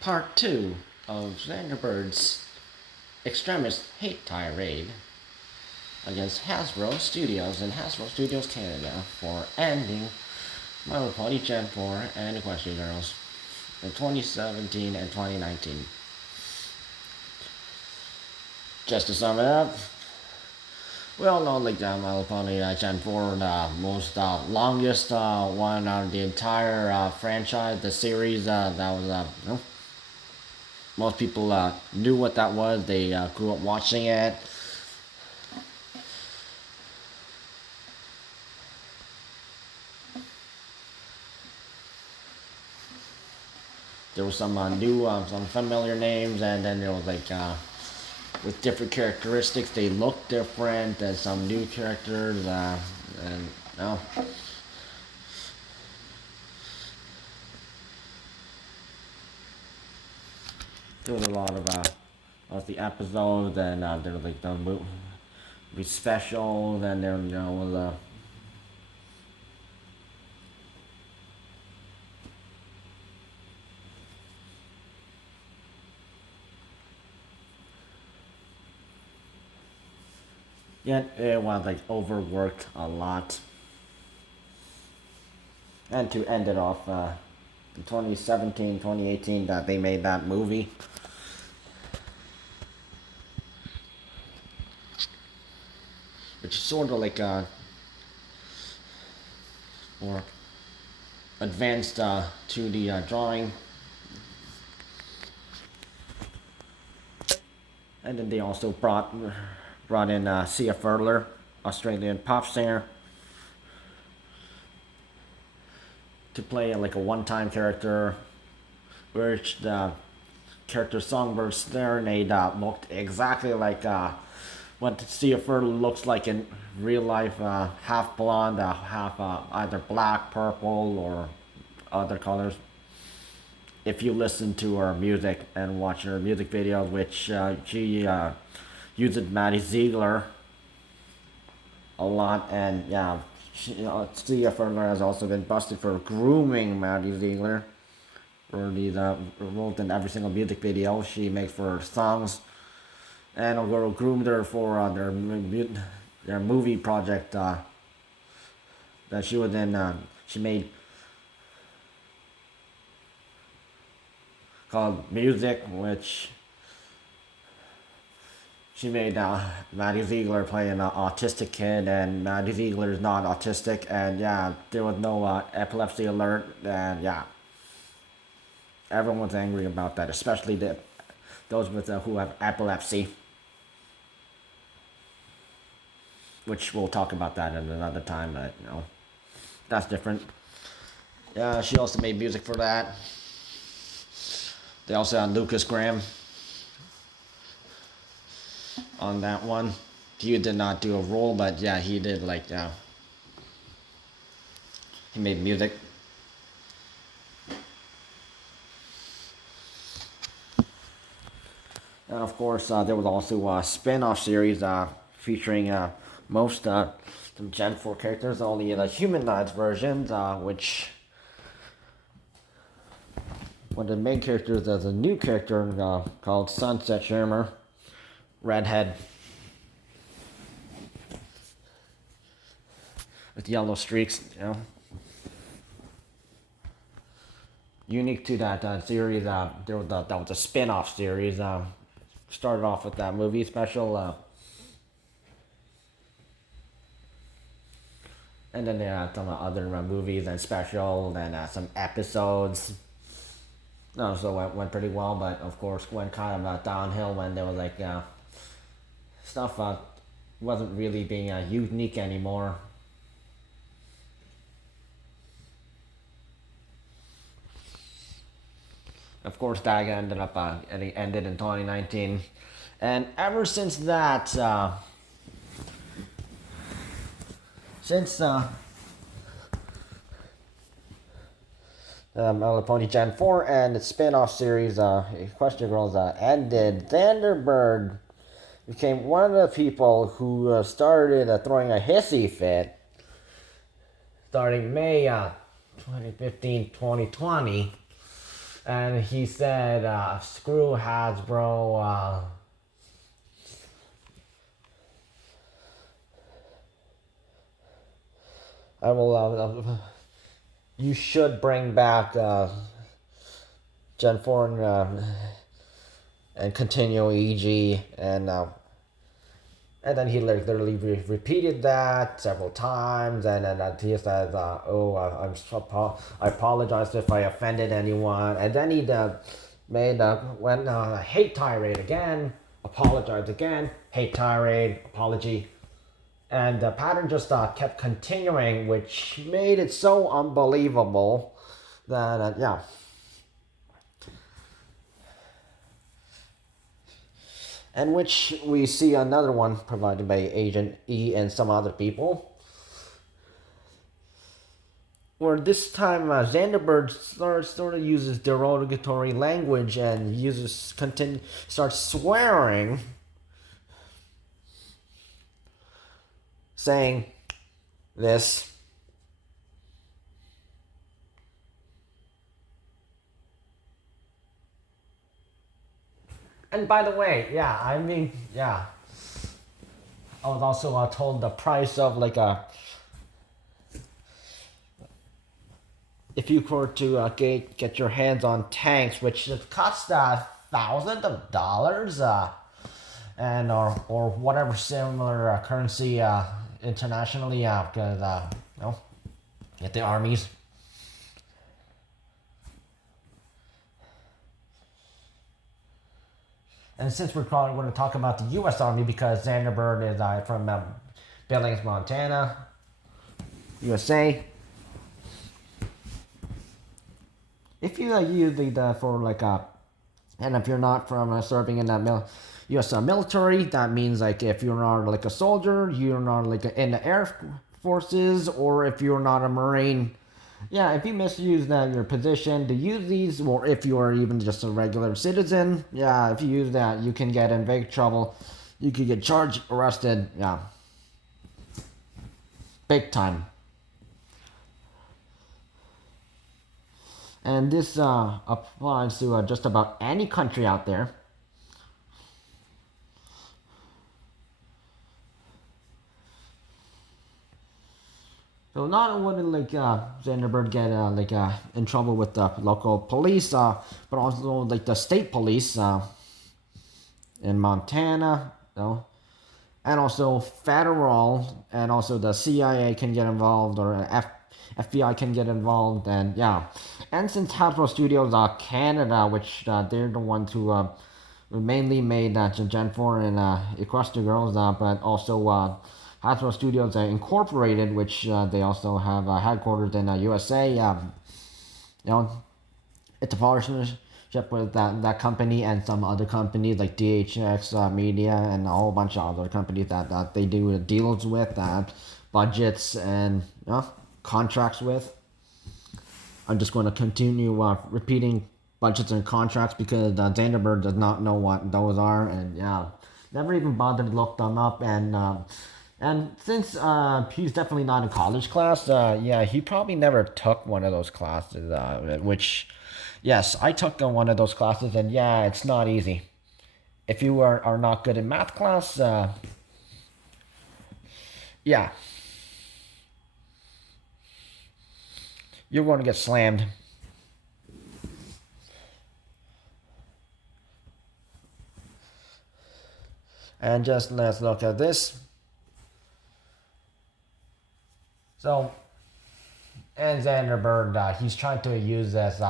Part 2 of Zander Bird's extremist hate tirade against Hasbro Studios and Hasbro Studios Canada for ending MLP G4 and Equestrian Girls in 2017 and 2019. Just to sum it up, we all know like MLP G4, the most longest one out of the entire franchise, the series that was most people knew what that was. They grew up watching it. There was some new, some familiar names, and then there was like with different characteristics. They looked different, and some new characters, and no. There was a lot of the episodes, and there was like the movie specials, and there was yet it was like overworked a lot. And to end it off, in 2017, 2018, that they made that movie. Which is sort of like a more advanced 2D drawing. And then they also brought in Sia Furler, Australian pop singer, to play like a one-time character, which the character Songbird Serenade looked exactly like what Sia Furler looks like in real life, half blonde, half either black, purple, or other colors. If you listen to her music and watch her music videos, which she uses Maddie Ziegler a lot, and yeah, Sia Furler has also been busted for grooming Maddie Ziegler for these roles in every single music video she makes for her songs, and a girl groomed her for their movie project that she was in. She made called Music, which she made Maddie Ziegler play an autistic kid, and Maddie Ziegler is not autistic, and yeah, there was no epilepsy alert, and yeah, everyone was angry about that, especially those with who have epilepsy, which we'll talk about that at another time, but that's different. Yeah, she also made music for that. They also had Lucas Graham on that one. He did not do a role, but yeah, he did he made music. And of course, there was also a spin-off series featuring most some Gen 4 characters, only the humanized versions, which one of the main characters is a new character called Sunset Shimmer, redhead with yellow streaks, unique to that series. That was a spin-off series. Started off with that movie special, and then they had some other movies and special, and some episodes. No, so it went pretty well, but of course went kind of downhill when there was like stuff wasn't really being unique anymore. Of course, that ended up it ended in 2019, and ever since that, since MLP G4 and its spin-off series, Equestrian Girls, ended, Zander Bird became one of the people who started throwing a hissy fit starting May 2015, 2020. And he said, "Screw Hasbro." I will. You should bring back Gen 4 and continue EG and then he like literally repeated that several times, and then he says, "Oh, I apologize if I offended anyone." And then he made when hate tirade again, apologize again, hate tirade, apology, and the pattern just kept continuing, which made it so unbelievable that yeah. And which we see another one provided by Agent E and some other people, where this time Zander Bird sort of uses derogatory language and starts swearing, saying this. And by the way, yeah, I mean, yeah. I was also told the price of like if you were to get your hands on tanks, which cost thousands of dollars, and or whatever similar currency internationally, because you know, get the armies. And since we're probably going to talk about the U.S. Army, because Zander Bird is from Billings, Montana, USA. If you use the for like and if you're not from serving in the U.S. Military, that means like if you're not like a soldier, you're not like in the Air Forces, or if you're not a Marine. Yeah, if you misuse your position to use these, or if you are even just a regular citizen, yeah, if you use that, you can get in big trouble. You could get charged, arrested, yeah. Big time. And this applies to just about any country out there. So not only like Zander Bird get in trouble with the local police, but also like the state police in Montana, you know, and also federal, and also the CIA can get involved, or FBI can get involved, and yeah. And since Hasbro Studios Canada, which they're the ones who mainly made Gen 4 and Equestria Girls, but also Hasbro Studios Incorporated, which they also have headquarters in USA. You know, it's a partnership with that company and some other companies like DHX Media and a whole bunch of other companies that they do deals with, budgets and contracts with. I'm just going to continue repeating budgets and contracts because Zander Bird does not know what those are, and yeah, never even bothered to look them up. And since he's definitely not in college class, yeah, he probably never took one of those classes, which, yes, I took one of those classes, and yeah, it's not easy. If you are not good in math class, yeah, you're going to get slammed. And just let's look at this. So, and Zander Bird, he's trying to use this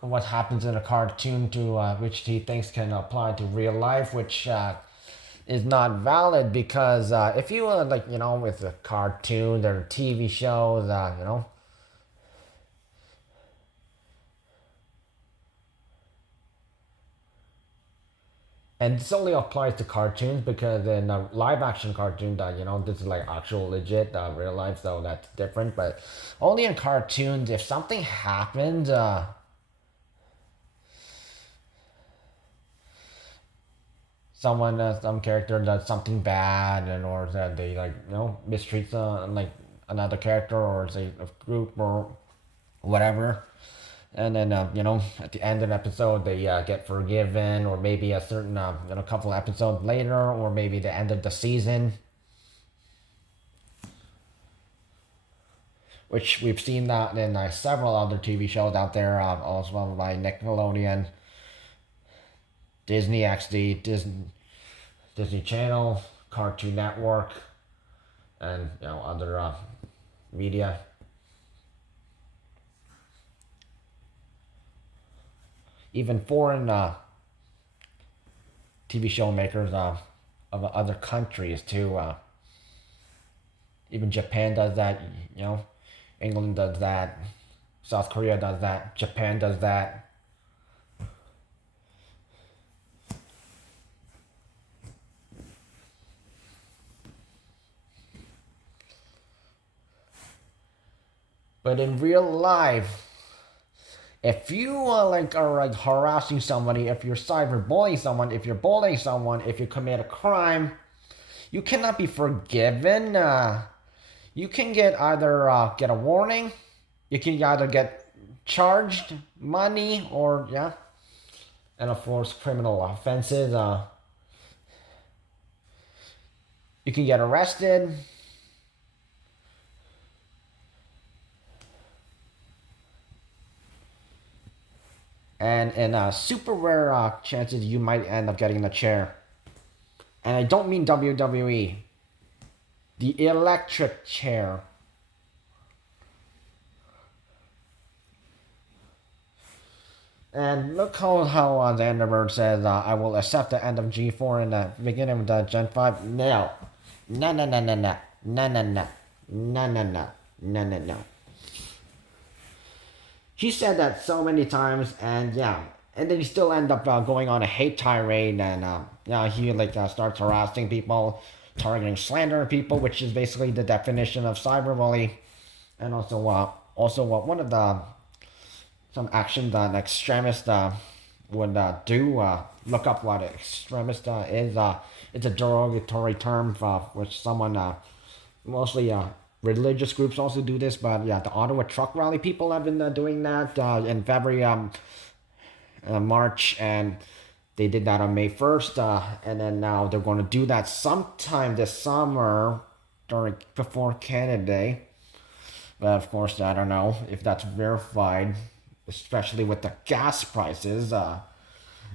what happens in a cartoon to which he thinks can apply to real life, which is not valid because if you like with the cartoons or TV shows, and this only applies to cartoons because in a live action cartoon that this is like actual legit real life, so that's different. But only in cartoons, if something happens, some character does something bad, and or that they mistreats like another character or say a group or whatever, And then at the end of the episode they get forgiven, or maybe a certain couple episodes later, or maybe the end of the season, which we've seen that in several other TV shows out there, as well by Nickelodeon, Disney XD, Disney Channel, Cartoon Network, and other media. Even foreign TV show makers of other countries too. Even Japan does that. England does that. South Korea does that. Japan does that. But in real life, if you are harassing somebody, if you're cyberbullying someone, if you're bullying someone, if you commit a crime, you cannot be forgiven. You can get either get a warning, you can either get charged money, or and of course criminal offenses. You can get arrested. And in super rare chances, you might end up getting the chair. And I don't mean WWE. The electric chair. And look how Zander Bird says, I will accept the end of G4 and the beginning of the Gen 5. No. No, no, no, no, no. No, no, no. No, no, no. No, no, no. He said that so many times, and and then he still end up going on a hate tirade, and he starts harassing people, targeting, slandering people, which is basically the definition of cyberbully. And also one of the some actions that extremists would do. Look up what extremist is. It's a derogatory term which someone mostly religious groups also do this, but the Ottawa truck rally people have been doing that in February, March, and they did that on May 1st, and then now they're going to do that sometime this summer before Canada Day. But of course, I don't know if that's verified, especially with the gas prices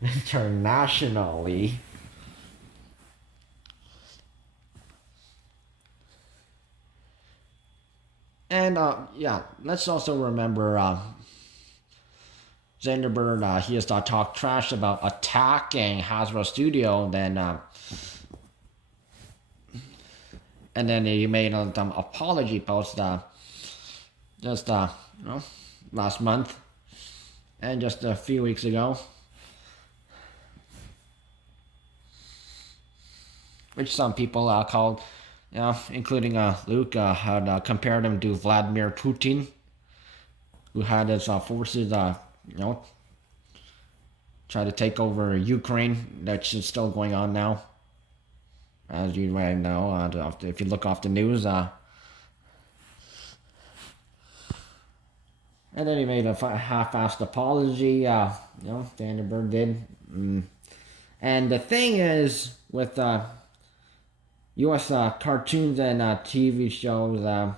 internationally. And let's also remember Zander Bird. He has talked trash about attacking Hasbro Studio. And then he made an apology post just last month and just a few weeks ago, which some people called. Including Luke, had compared him to Vladimir Putin, who had his forces, try to take over Ukraine. That's still going on now, as you might know. If you look off the news, and then he made a half-assed apology. Zander Bird did, and the thing is with U.S. Cartoons and TV shows, the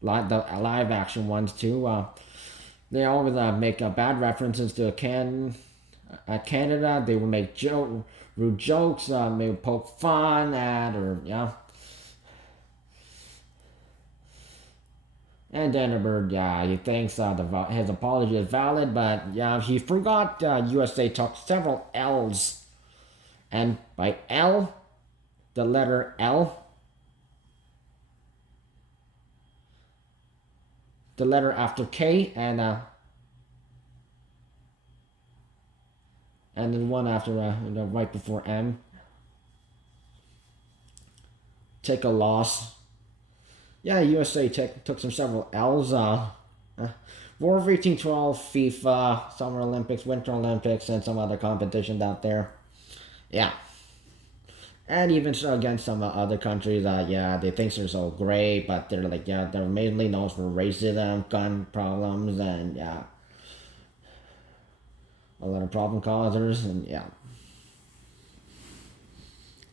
live action ones too. They always make bad references to Canada. They will make rude jokes, maybe poke fun at, or And Zander Bird, he thinks his apology is valid, but he forgot USA took several L's, and by L, the letter L, the letter after K, and then one after right before M. Take a loss. USA took several L's. War of 1812, FIFA, Summer Olympics, Winter Olympics, and some other competitions out there. And even so against some other countries, they think they're so great, but they're they're mainly known for racism, gun problems, and a lot of problem causers, and yeah.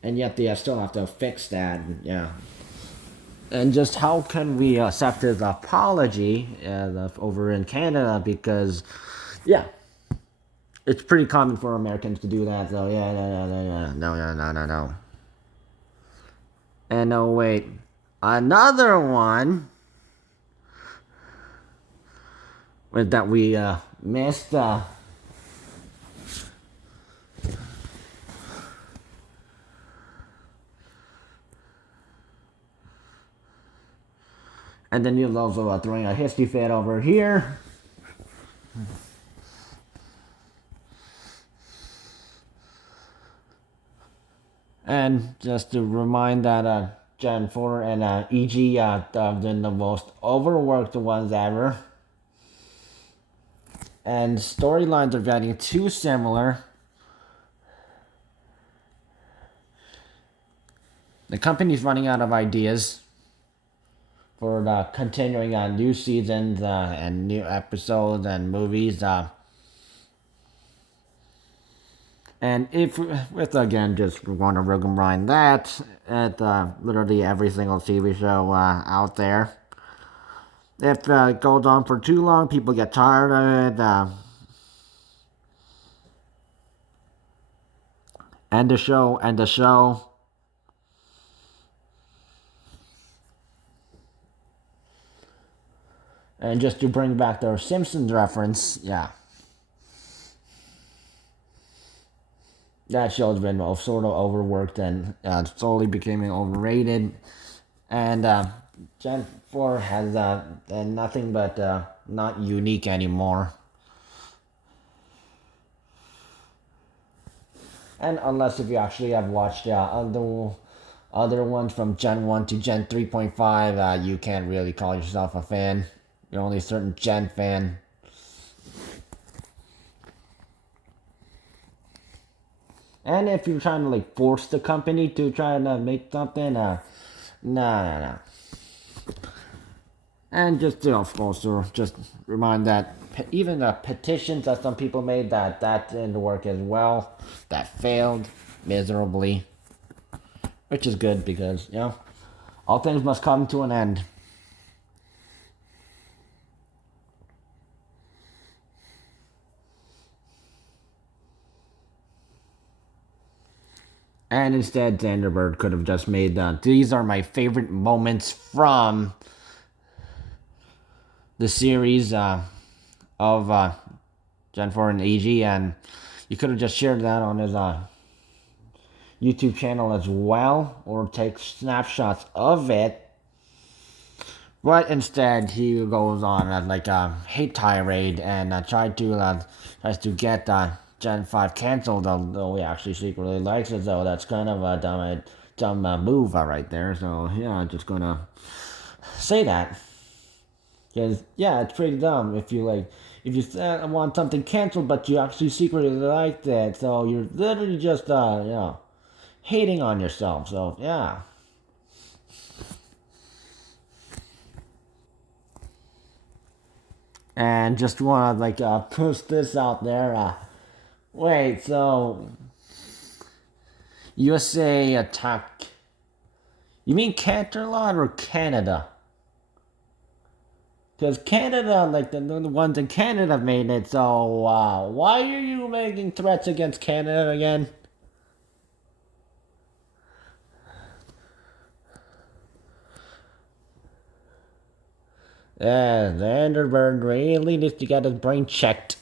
And yet they still have to fix that, and yeah. And just how can we accept his apology over in Canada? Because, yeah, it's pretty common for Americans to do that. So yeah, no. And no, wait, another one that we missed. And then you're also throwing a hissy fit over here. And just to remind that Gen 4 and EG have been the most overworked ones ever. And storylines are getting too similar. The company's running out of ideas for continuing on new seasons and new episodes and movies. And if, with again, just want to remind that at literally every single TV show out there, if it goes on for too long, people get tired of it. End the show. And just to bring back their Simpsons reference, yeah. That show's been sort of overworked and slowly becoming overrated. And Gen 4 has nothing but not unique anymore. And unless if you actually have watched other ones from Gen 1 to Gen 3.5, you can't really call yourself a fan. You're only a certain Gen fan. And if you're trying to like force the company to try to make something, nah. And just also just remind that even the petitions that some people made that didn't work as well. That failed miserably, which is good because all things must come to an end. And instead, Zander Bird could have just made these are my favorite moments from the series of Gen 4 and EG, and you could have just shared that on his YouTube channel as well, or take snapshots of it. But instead, he goes on like a hate tirade and tries to get Gen 5 canceled, although he actually secretly likes it, so that's kind of a dumb move right there. So yeah, I'm just gonna say that. Because yeah, it's pretty dumb if you want something canceled, but you actually secretly liked it, so you're literally just hating on yourself. So yeah. And just want to push this out there. Wait, so USA attack? You mean Canterlot or Canada? Because Canada, like the ones in Canada made it. So why are you making threats against Canada again? Yeah, Zander Bird really needs to get his brain checked.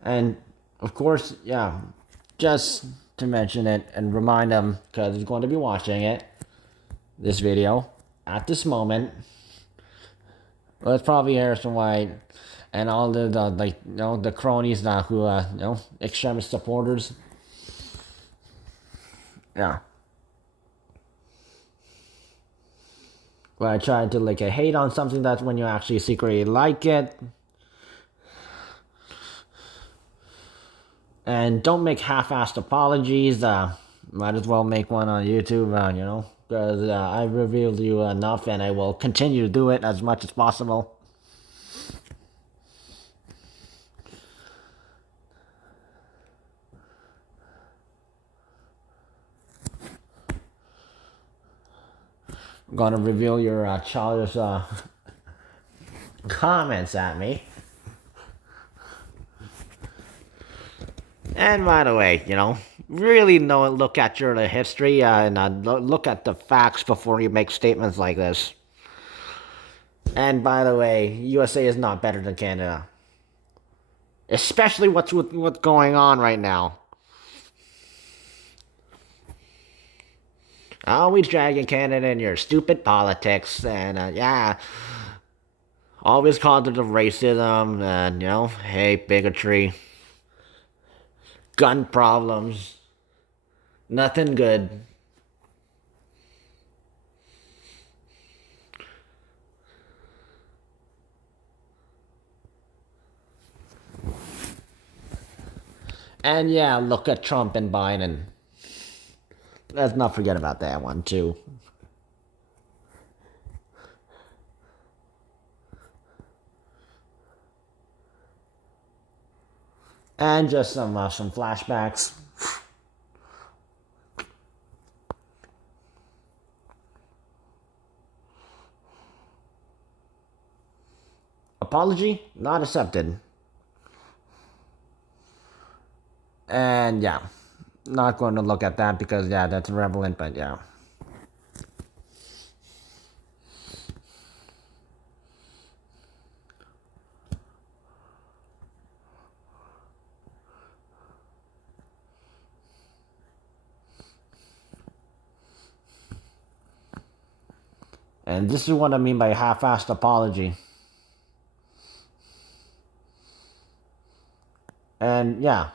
And, of course, yeah, just to mention it and remind him, because he's going to be watching it, this video, at this moment. Well, it's probably Harrison White and all the cronies who, extremist supporters. Yeah. When I try to hate on something, that's when you actually secretly like it. And don't make half-assed apologies. Might as well make one on YouTube, because I revealed you enough, and I will continue to do it as much as possible. I'm gonna reveal your childish comments at me. And by the way, really look at your history and look at the facts before you make statements like this. And by the way, USA is not better than Canada. Especially what's going on right now. Always dragging Canada in your stupid politics, and yeah, always called it of racism, and hate, bigotry, gun problems, nothing good. And yeah, look at Trump and Biden. Let's not forget about that one too. And just some flashbacks. Apology not accepted. And yeah, not going to look at that because yeah, that's irrelevant. But yeah. And this is what I mean by half-assed apology. And yeah.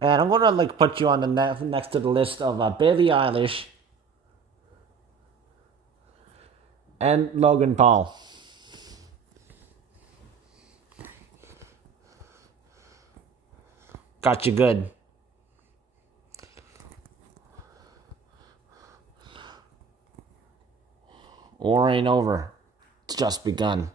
And I'm gonna put you on the next to the list of Billie Eilish and Logan Paul. Got you good. War ain't over. It's just begun.